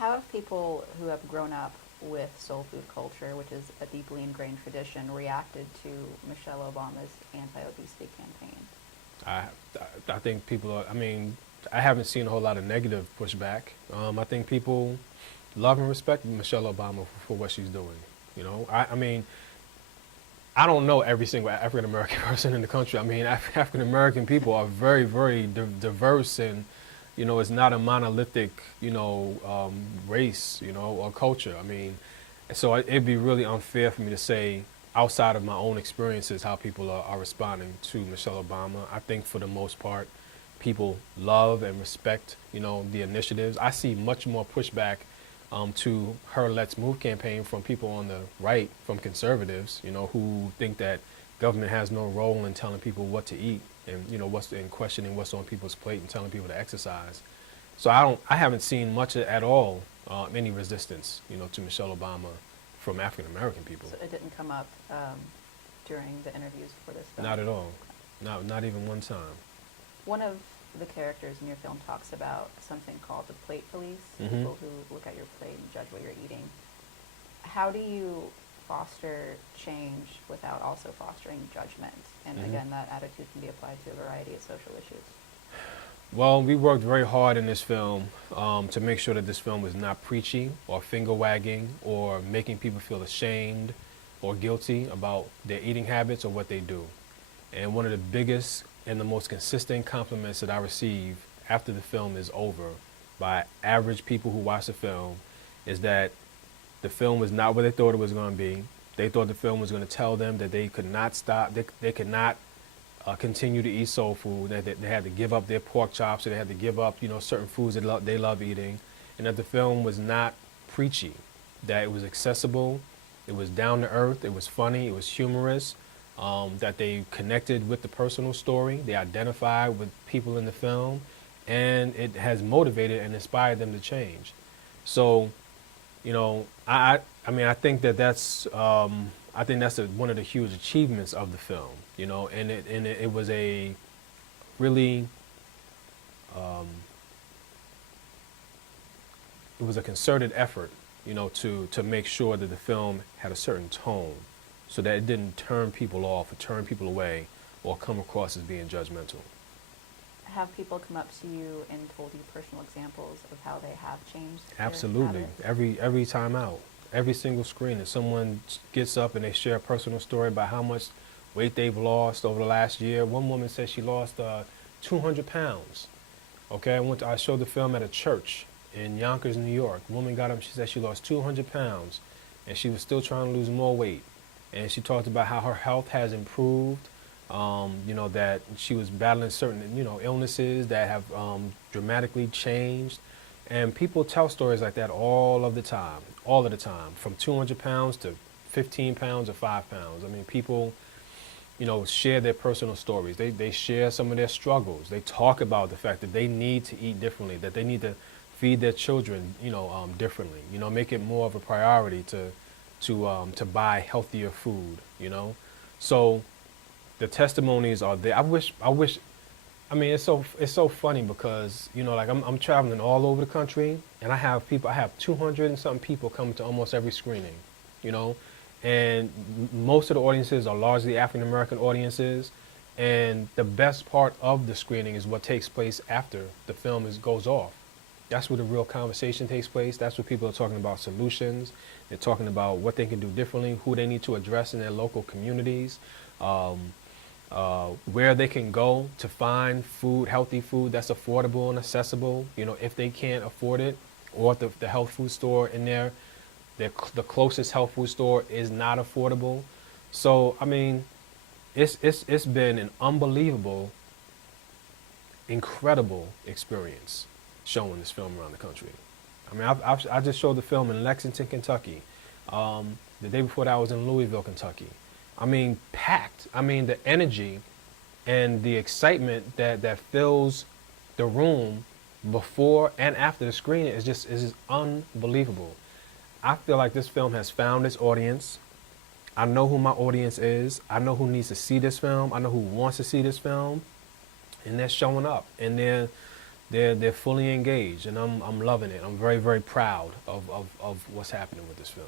How have people who have grown up with soul food culture, which is a deeply ingrained tradition, reacted to Michelle Obama's anti-obesity campaign? I I think people are. I mean, I haven't seen a whole lot of negative pushback. I think people love and respect Michelle Obama for what she's doing. I mean, I don't know every single African American person in the country. I mean, African American people are very, very diverse, and it's not a monolithic, race, or culture. I mean, so it'd be really unfair for me to say outside of my own experiences how people are responding to Michelle Obama. I think for the most part, people love and respect, the initiatives. I see much more pushback to her Let's Move campaign from people on the right, from conservatives, who think that government has no role in telling people what to eat and, what's in questioning what's on people's plate and telling people to exercise. So I haven't seen much at all, any resistance, to Michelle Obama from African American people. So it didn't come up during the interviews for this film? Not at all. Not even one time. One of the characters in your film talks about something called the plate police, Mm-hmm. people who look at your plate and judge what you're eating. How do you foster change without also fostering judgment? And Mm-hmm. again, that attitude can be applied to a variety of social issues. Well, we worked very hard in this film to make sure that this film was not preachy or finger wagging or making people feel ashamed or guilty about their eating habits or what they do. And one of the biggest and the most consistent compliments that I receive after the film is over by average people who watch the film is that the film was not what they thought it was going to be. They thought the film was going to tell them that they could not stop, they could not continue to eat soul food, that they had to give up their pork chops, or they had to give up, certain foods that they love eating, and that the film was not preachy, that it was accessible, it was down to earth, it was funny, it was humorous, that they connected with the personal story, they identified with people in the film, and it has motivated and inspired them to change. So, I mean, I think that's one of the huge achievements of the film, and it was a really, it was a concerted effort, to make sure that the film had a certain tone, so that it didn't turn people off or turn people away or come across as being judgmental. Have people come up to you and told you personal examples of how they have changed their Absolutely. habits? Every time out, every single screen, if someone gets up and they share a personal story about how much weight they've lost over the last year. One woman said she lost 200 pounds. Okay, I showed the film at a church in Yonkers, New York. A woman got up, she said she lost 200 pounds, and she was still trying to lose more weight. And she talked about how her health has improved, that she was battling certain, illnesses that have dramatically changed. And people tell stories like that all of the time, from 200 pounds to 15 pounds or 5 pounds. I mean, people, share their personal stories. They share some of their struggles. They talk about the fact that they need to eat differently, that they need to feed their children, differently. Make it more of a priority to buy healthier food. So the testimonies are there. I wish. I mean, it's so funny because like I'm traveling all over the country, and I have 200 and something people come to almost every screening, and most of the audiences are largely African American audiences, and the best part of the screening is what takes place after the film goes off. That's where the real conversation takes place. That's where people are talking about solutions. They're talking about what they can do differently, who they need to address in their local communities. Where they can go to find food, healthy food that's affordable and accessible, if they can't afford it, or if the health food store in there, the closest health food store is not affordable. So, I mean, it's been an unbelievable, incredible experience showing this film around the country. I mean, I just showed the film in Lexington, Kentucky. The day before that, I was in Louisville, Kentucky. I mean, packed. I mean, the energy and the excitement that fills the room before and after the screening is just unbelievable. I feel like this film has found its audience. I know who my audience is. I know who needs to see this film. I know who wants to see this film. And they're showing up. And they're they're fully engaged, and I'm loving it. I'm very, very proud of what's happening with this film.